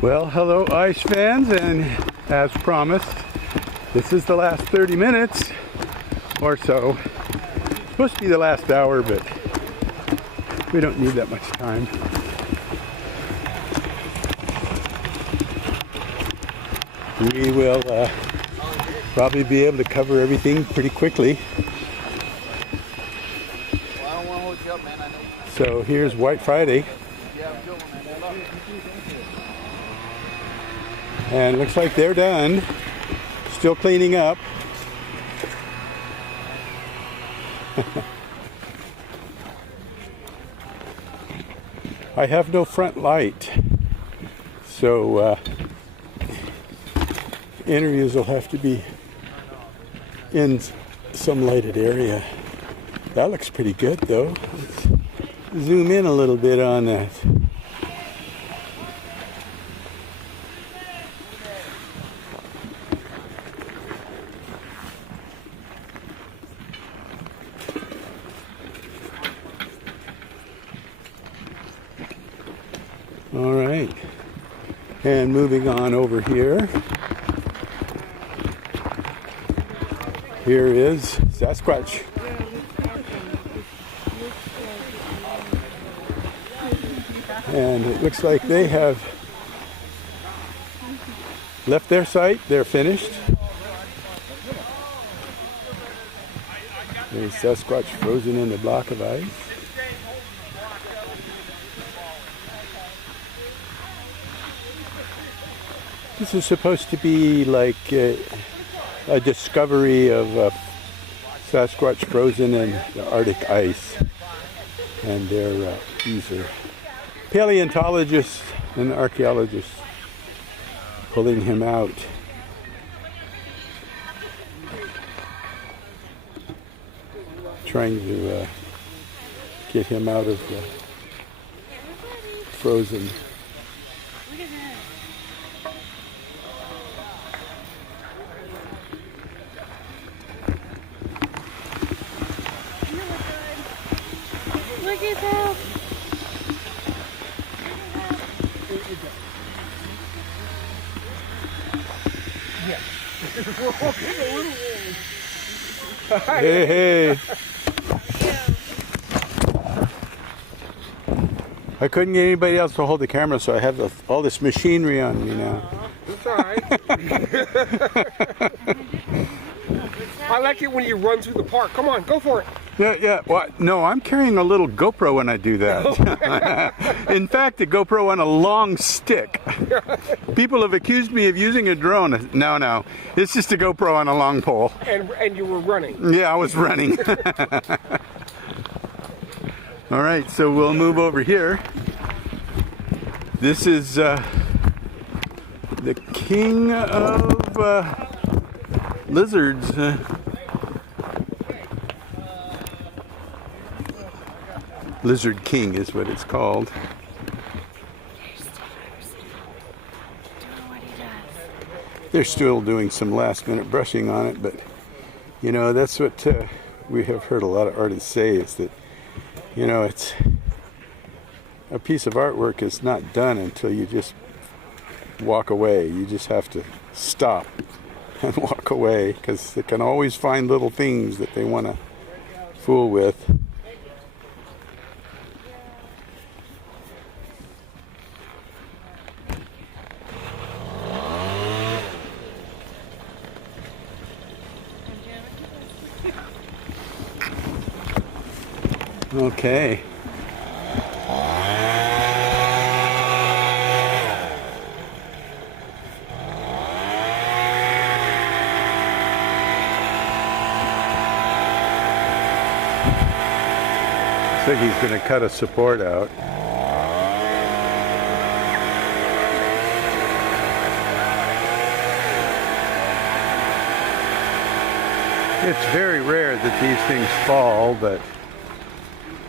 Well, hello ice fans, and as promised, this is the last 30 minutes or so. It's supposed to be the last hour, but we don't need that much time. We will probably be able to cover everything pretty quickly. So here's White Friday. And it looks like they're done. Still cleaning up. I have no front light, so interviews will have to be in some lighted area. That looks pretty good though. Let's zoom in a little bit on that. All right, and moving on over here. Here is Sasquatch. And it looks like they have left their site. They're finished. There's Sasquatch frozen in a block of ice. This is supposed to be like a discovery of Sasquatch frozen in the Arctic ice. And these are paleontologists and archaeologists pulling him out. Trying to get him out of the frozen. Look at that. Hey, hey. I couldn't get anybody else to hold the camera, so I have all this machinery on me now. It's all right. I like it when you run through the park. Come on, go for it. Yeah. What? No, I'm carrying a little GoPro when I do that. In fact, a GoPro on a long stick. People have accused me of using a drone. No. It's just a GoPro on a long pole. And you were running. Yeah, I was running. All right, so we'll move over here. This is the king of lizards. Lizard King is what it's called. They're still doing some last minute brushing on it, but you know, that's what we have heard a lot of artists say, is that, you know, it's a piece of artwork is not done until you just walk away. You just have to stop and walk away, because they can always find little things that they want to fool with. Okay. Looks like he's going to cut a support out. It's very rare that these things fall, but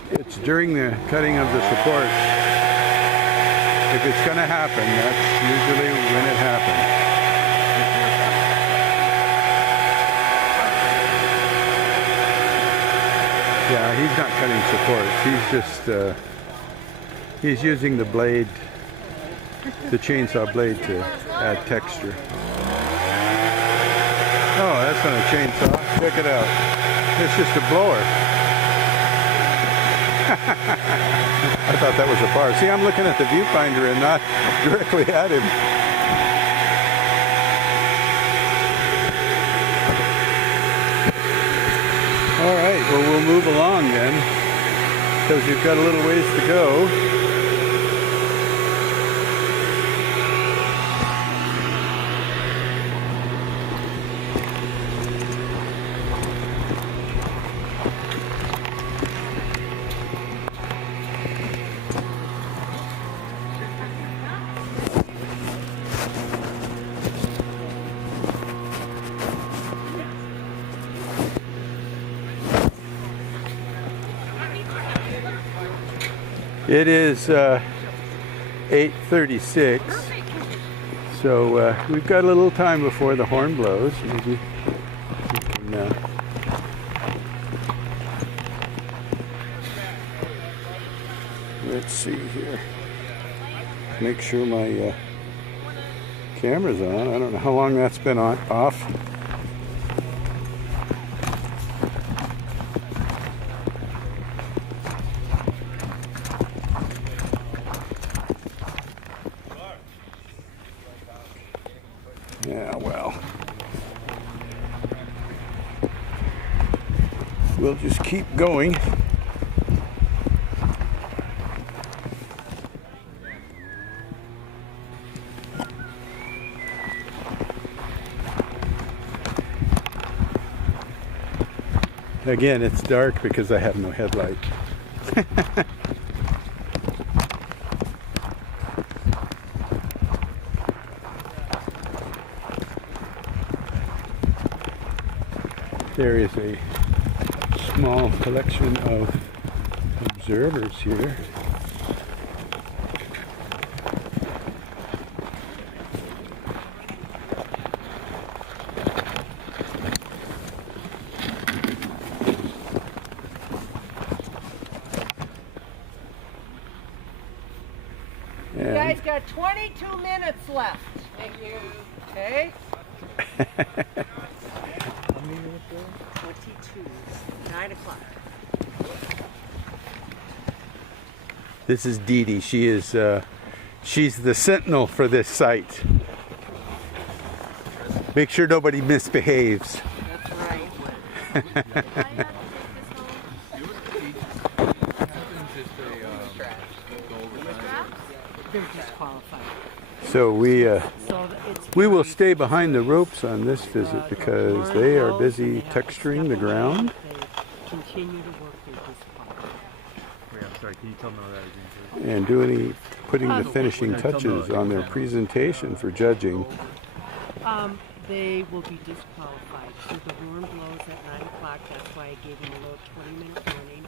it's during the cutting of the support. If it's going to happen, that's usually when it happens. Yeah, he's not cutting supports. He's just He's using the blade, the chainsaw blade, to add texture. Oh, that's not a chainsaw. Check it out. It's just a blower. I thought that was a bar. See, I'm looking at the viewfinder and not directly at him. All right, well, we'll move along then, because we've got a little ways to go. It is 8:36, so we've got a little time before the horn blows. Maybe we can, let's see here. Make sure my camera's on. I don't know how long that's been off. Yeah, well, we'll just keep going. Again, it's dark because I have no headlight. There is a small collection of observers here. You guys got 22 minutes left. Thank you. Okay? 22. 9 o'clock. This is Dee Dee. She is she's the sentinel for this site. Make sure nobody misbehaves. That's right. They're disqualified. So we So we will stay behind the ropes on this visit because they are busy texturing the ground. They continue to work their disqualified. Wait, I'm sorry, can you tell me all that again, And putting the finishing touches on their presentation for judging. They will be disqualified. So the horn blows at 9 o'clock. That's why I gave them a little 20-minute warning.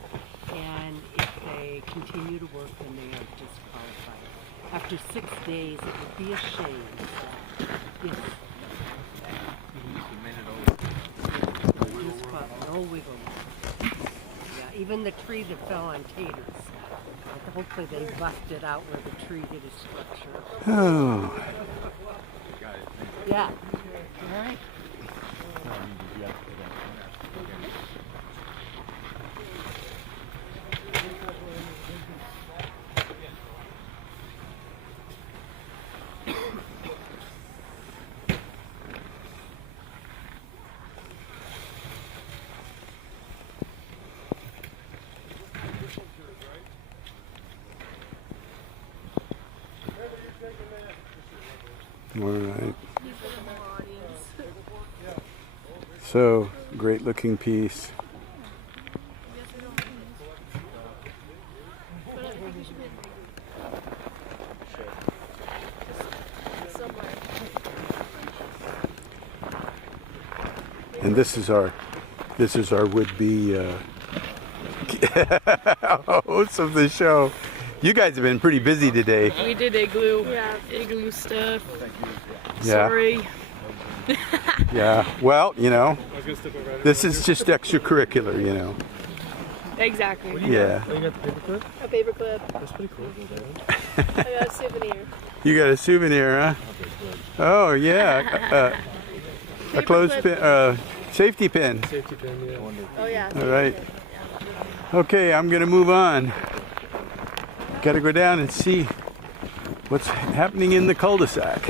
And if they continue to work, then they are disqualified. After 6 days, it would be a shame. Yes. No wiggle room. Yeah, even the tree that fell on taters. Hopefully they left it out where the tree did its structure. Oh. Yeah. All right. All right. So, great looking piece. And this is our would-be hosts of the show. You guys have been pretty busy today. We did igloo. Yeah. Igloo stuff. Yeah. Sorry. Yeah. Well, you know, this is just extracurricular, you know. Exactly. Yeah. Oh, you got the paper clip? A paper clip. That's pretty cool. I got a souvenir. You got a souvenir, huh? Oh yeah. A clothespin, safety pin. Safety pin, yeah. Oh yeah. All right. Okay, I'm gonna move on. Got to go down and see what's happening in the cul-de-sac.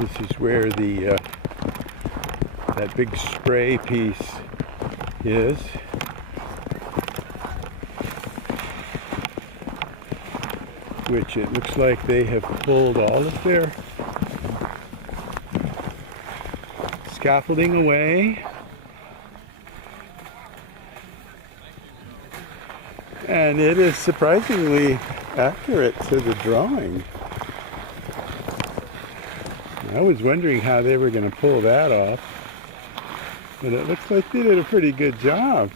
This is where the that big spray piece is. Which it looks like they have pulled all of their scaffolding away. And it is surprisingly accurate to the drawing. I was wondering how they were going to pull that off, but it looks like they did a pretty good job.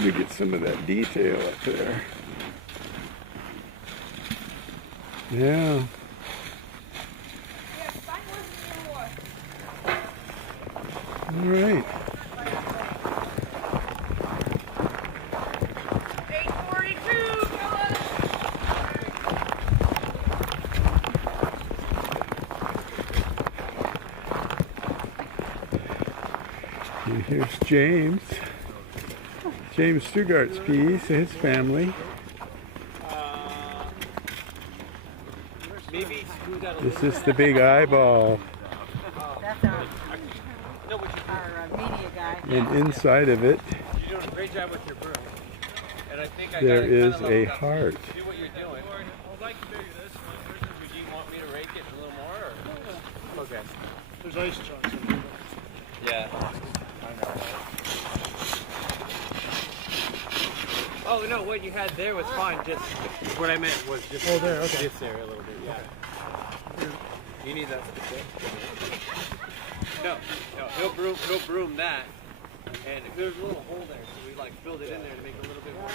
Let me get some of that detail up there. Yeah. All right. And here's James Stugart's piece, his family. This is the big eyeball. That's our media guy. And inside of it, You're doing a great job with your broom. And I think there is a heart. do what you're doing. I'd like to do this one. Do you want me to rake it a little more? Or? Okay. There's ice chunks in there. Yeah. I know. Oh no, what you had there was fine. Just what I meant was just there, okay. this there a little bit. Yeah. You need that stick. No, he'll broom that, and there's a little hole there, so we like filled it in there to make it a little bit more.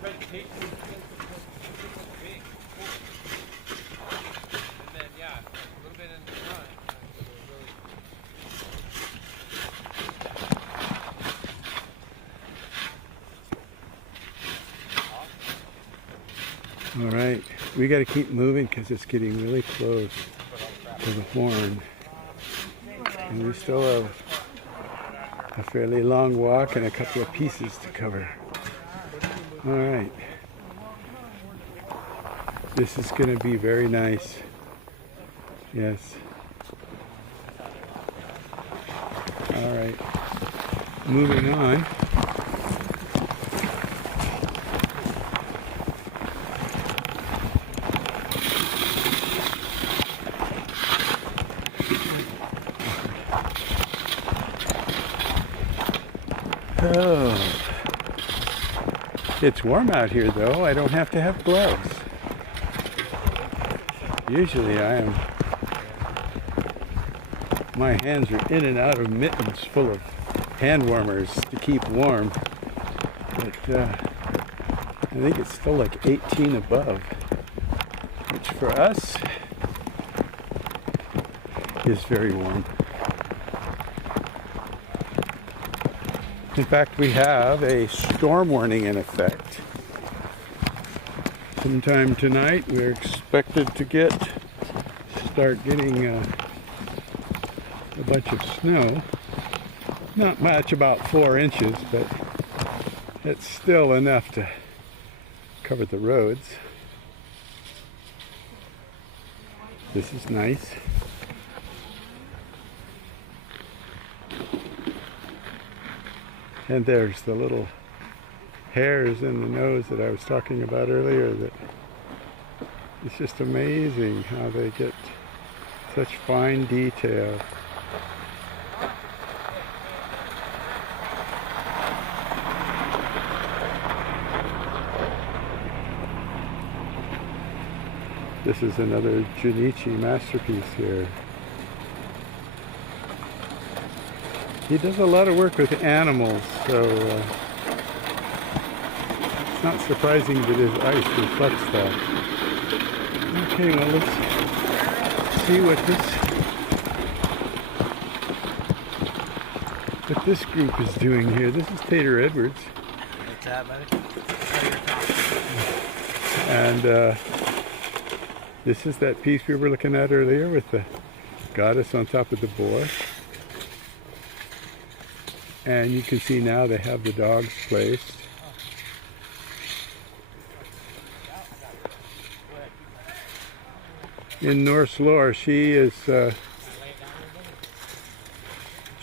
Presentation. Big. And then yeah, a little bit in the front. All right, we got to keep moving because it's getting really close to the horn. And we still have a fairly long walk and a couple of pieces to cover. All right. This is going to be very nice. Yes. All right. Moving on. Oh. It's warm out here though. I don't have to have gloves. Usually my hands are in and out of mittens full of hand warmers to keep warm. But I think it's still like 18 above, which for us is very warm. In fact, we have a storm warning in effect. Sometime tonight, we're expected to start getting a bunch of snow. Not much, about 4 inches, but it's still enough to cover the roads. This is nice. And there's the little hairs in the nose that I was talking about earlier. That it's just amazing how they get such fine detail. This is another Junichi masterpiece here. He does a lot of work with animals, so it's not surprising that his ice reflects that. Okay, well, let's see what this group is doing here. This is Tater Edwards. What's that, buddy? And this is that piece we were looking at earlier with the goddess on top of the boar. And you can see now they have the dogs placed. In Norse lore, she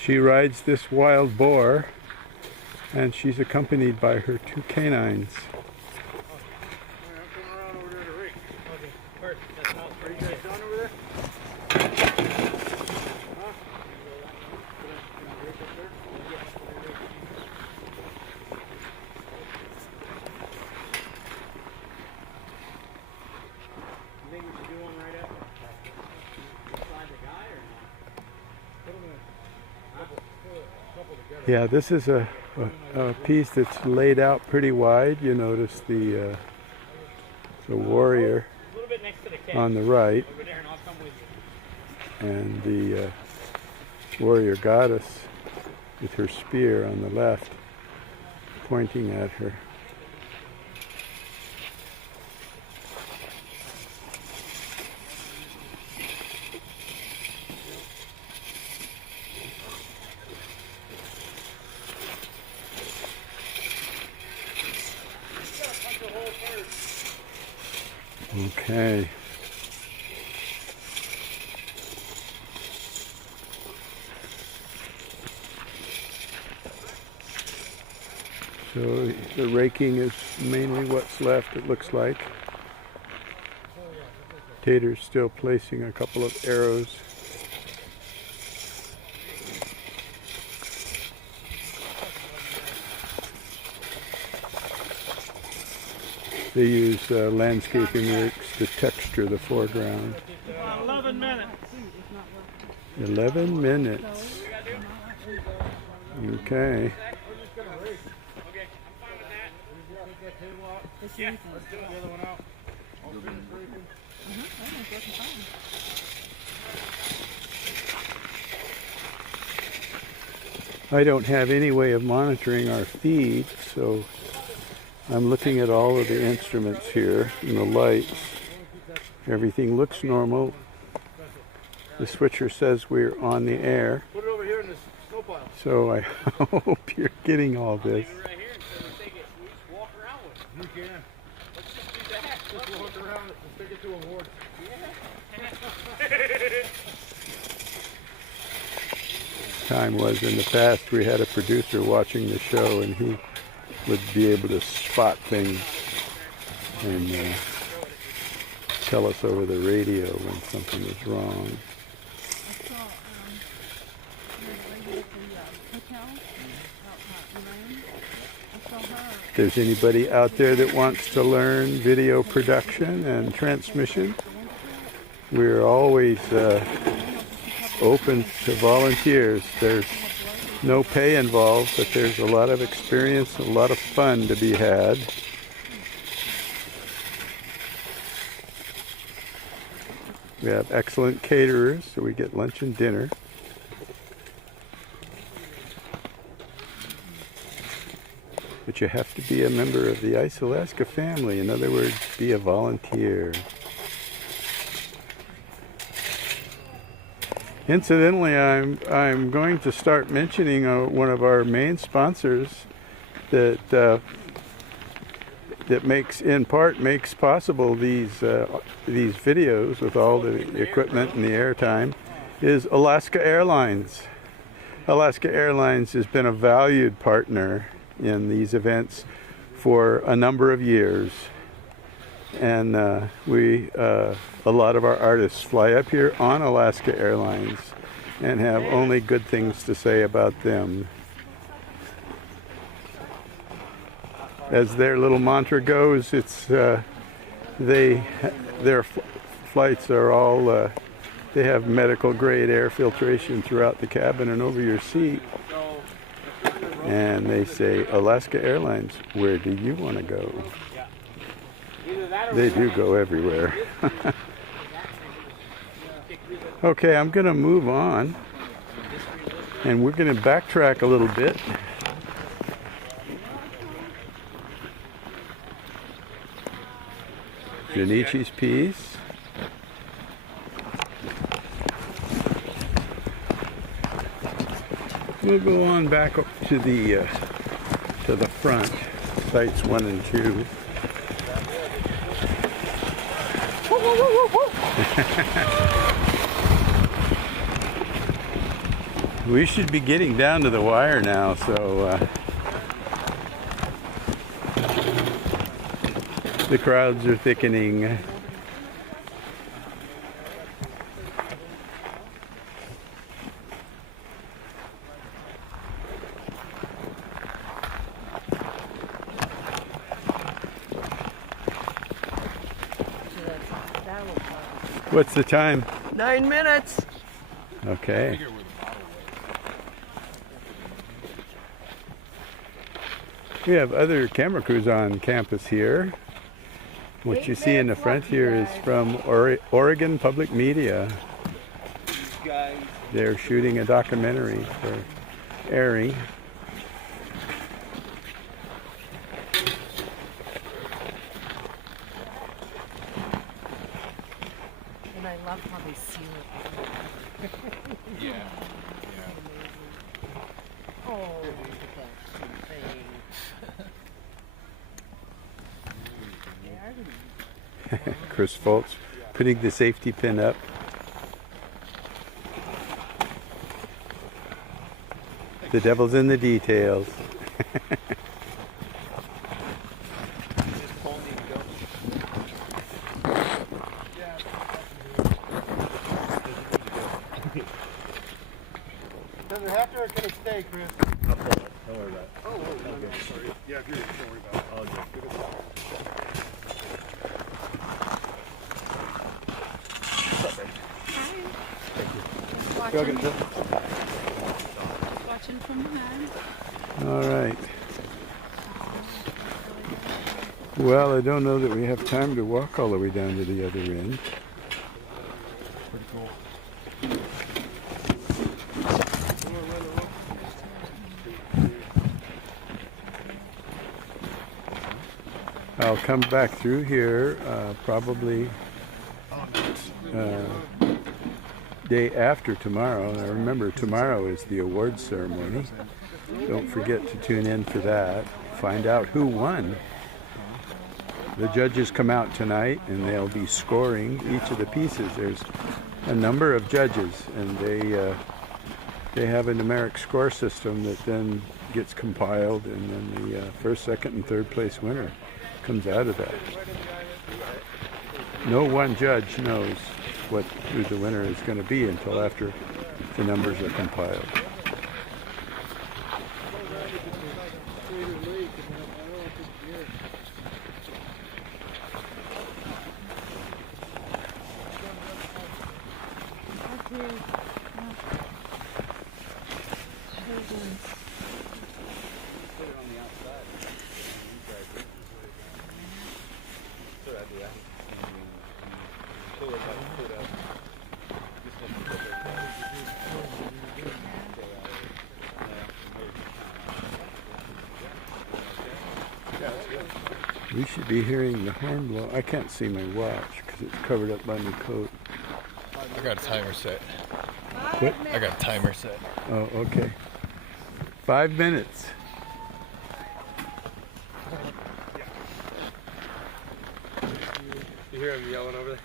rides this wild boar, and she's accompanied by her 2 canines. Yeah, this is a piece that's laid out pretty wide. You notice the warrior on the right and the warrior goddess with her spear on the left pointing at her. Okay. So the raking is mainly what's left, it looks like. Tater's still placing a couple of arrows. They use landscaping rakes to texture the foreground. 11 minutes. 11 minutes. Okay. I don't have any way of monitoring our feed, so I'm looking at all of the instruments here and the lights. Everything looks normal. The switcher says we're on the air. Put it over here in this snow pile. So I hope you're getting all this. Right here, so we take it, we just walk around with it. You can. Let's just do that. Just walk around it and stick it to a board. Time was in the past we had a producer watching the show and he would be able to spot things and tell us over the radio when something was wrong. If there's anybody out there that wants to learn video production and transmission, we're always open to volunteers. There's no pay involved, but there's a lot of experience, a lot of fun to be had. We have excellent caterers, so we get lunch and dinner. But you have to be a member of the Ice Alaska family. In other words, be a volunteer. Incidentally, I'm going to start mentioning one of our main sponsors that makes possible these videos with all the equipment and the airtime is Alaska Airlines. Alaska Airlines has been a valued partner in these events for a number of years, and a lot of our artists fly up here on Alaska Airlines and have only good things to say about them. As their little mantra goes, it's their flights are all, they have medical grade air filtration throughout the cabin and over your seat. And they say, Alaska Airlines, where do you want to go? They do go everywhere. Okay, I'm going to move on. And we're going to backtrack a little bit. Janichi's piece. We'll go on back up to the front, sites 1 and 2. We should be getting down to the wire now, so the crowds are thickening. What's the time? 9 minutes. Okay. We have other camera crews on campus here. What you see in the front here is from Oregon Public Media. They're shooting a documentary for airing. And I love how they seal it. Yeah. Oh, look at that thing. Chris Foltz putting the safety pin up. The devil's in the details. Does it have to or can it stay, Chris? Don't worry about it. Oh, okay. Sorry. Yeah, if you're, don't worry about it. I'll just give it a Watching from behind. All right. Well, I don't know that we have time to walk all the way down to the other end. Pretty cool. I'll come back through here probably day after tomorrow. Now remember, tomorrow is the awards ceremony. Don't forget to tune in for that. Find out who won. The judges come out tonight and they'll be scoring each of the pieces. There's a number of judges and they have a numeric score system that then gets compiled, and then the first, second, and third place winner comes out of that. No one judge knows who the winner is going to be until after the numbers are compiled. We should be hearing the horn blow. I can't see my watch because it's covered up by my coat. I got a timer set. What? I got a timer set. Oh, okay. 5 minutes. You hear him yelling over there?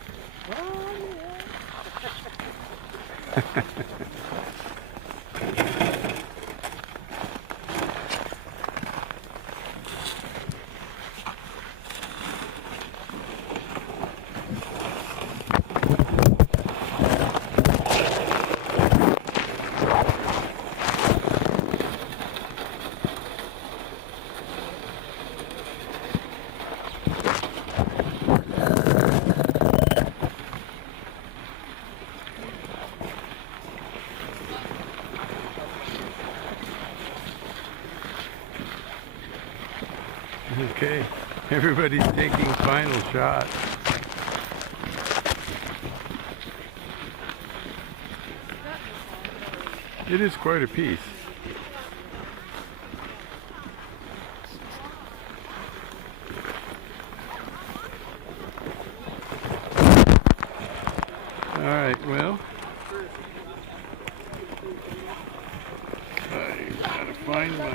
Okay, everybody's taking final shots. It is quite a piece. All right, well, I gotta find my...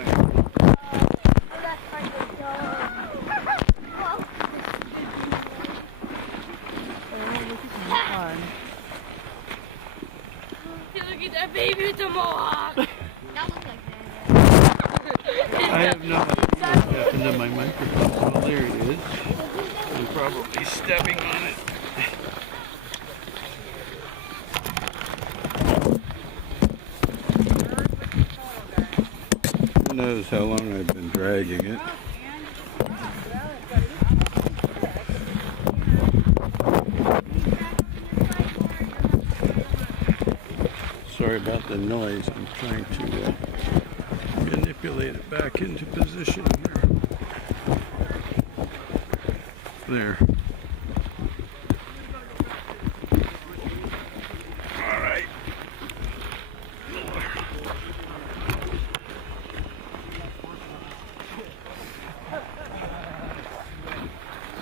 Look at that baby with the mohawk. I have no idea what happened to my microphone. Well, there it is. I'm probably stepping on it. Who knows how long I've been dragging it. Sorry about the noise. I'm trying to manipulate it back into position here. There. All right.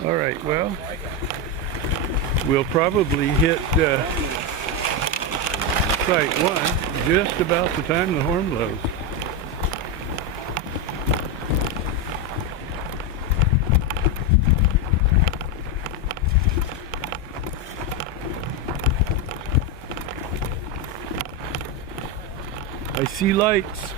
All right, well, we'll probably hit site one just about the time the horn blows. I see lights.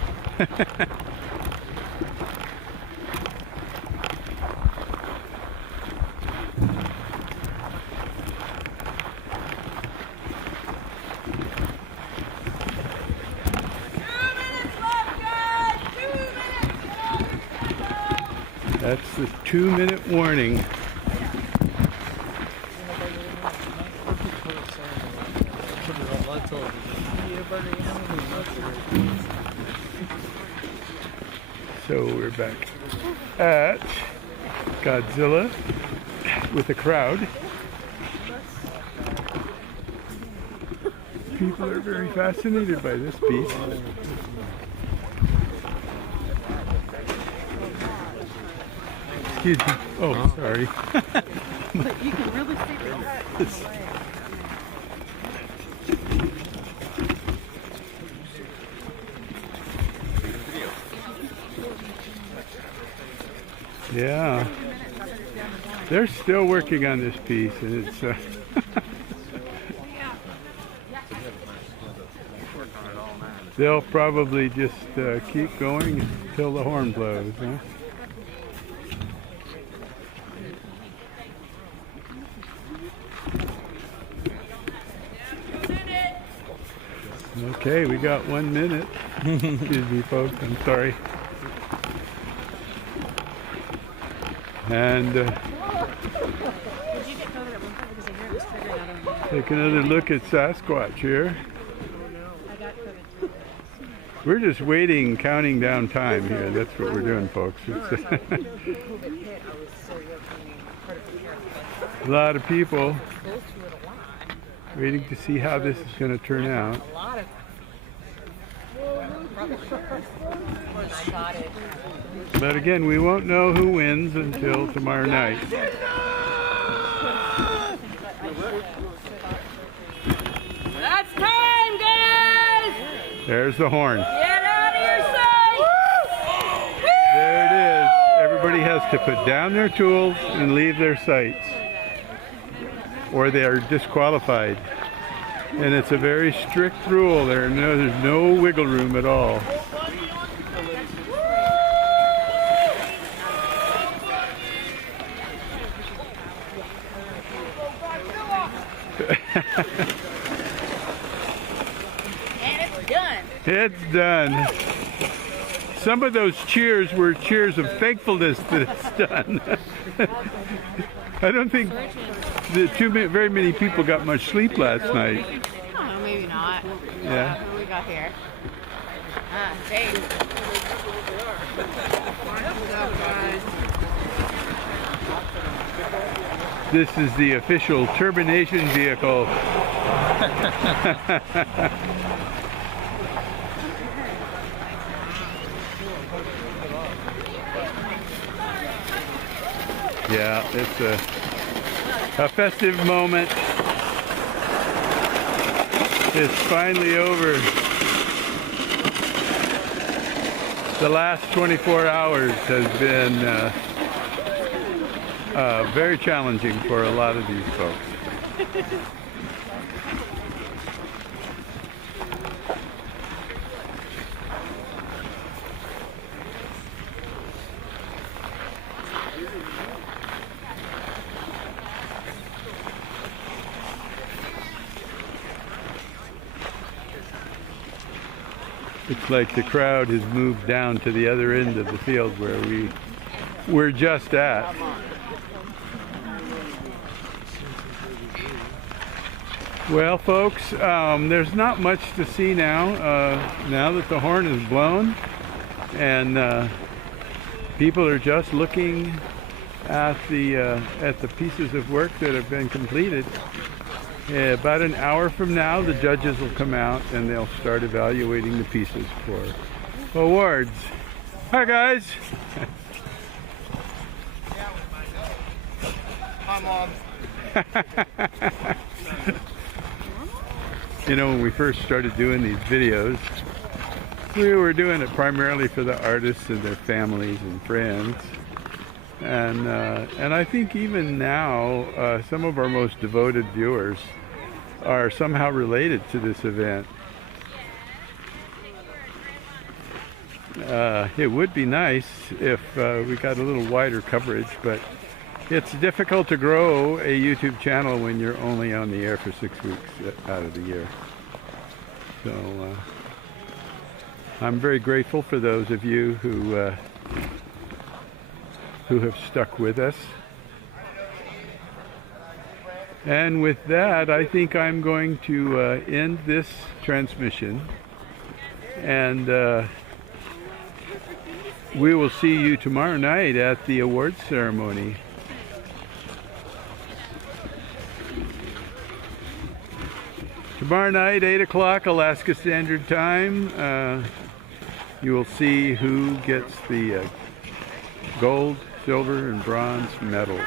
That's the 2-minute warning. So we're back at Godzilla with a crowd. People are very fascinated by this piece. Excuse me. Oh, sorry. But you can really see the Yeah. They're still working on this piece, and it's they'll probably just keep going until the horn blows, huh? Okay, we got 1 minute. Excuse me, folks. I'm sorry. And take another look at Sasquatch here. We're just waiting, counting down time here. That's what we're doing, folks. It's a lot of people waiting to see how this is going to turn out. But again, we won't know who wins until tomorrow night. That's time, guys! There's the horn. Get out of your sight! There it is. Everybody has to put down their tools and leave their sites, or they are disqualified. And it's a very strict rule. There's no wiggle room at all. And it's done. It's done. Some of those cheers were cheers of thankfulness that it's done. I don't think very many people got much sleep last night. Oh, maybe not. Yeah. What we got here? Thanks. What's up, guys? This is the official turbination vehicle. Yeah, it's a festive moment. It's finally over. The last 24 hours has been very challenging for a lot of these folks. Looks like the crowd has moved down to the other end of the field where we were just at. Well, folks, there's not much to see now. Now that the horn is blown, and people are just looking at the pieces of work that have been completed. About an hour from now, the judges will come out and they'll start evaluating the pieces for awards. Hi, guys. Hi, Mom. You know, when we first started doing these videos, we were doing it primarily for the artists and their families and friends. And I think even now, some of our most devoted viewers are somehow related to this event. It would be nice if we got a little wider coverage, but it's difficult to grow a YouTube channel when you're only on the air for 6 weeks out of the year. So I'm very grateful for those of you who have stuck with us. And with that, I think I'm going to end this transmission, and we will see you tomorrow night at the awards ceremony. Tomorrow night, 8 o'clock Alaska Standard Time, you will see who gets the gold, silver, and bronze medals.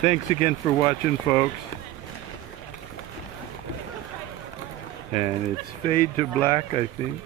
Thanks again for watching, folks. And it's fade to black, I think.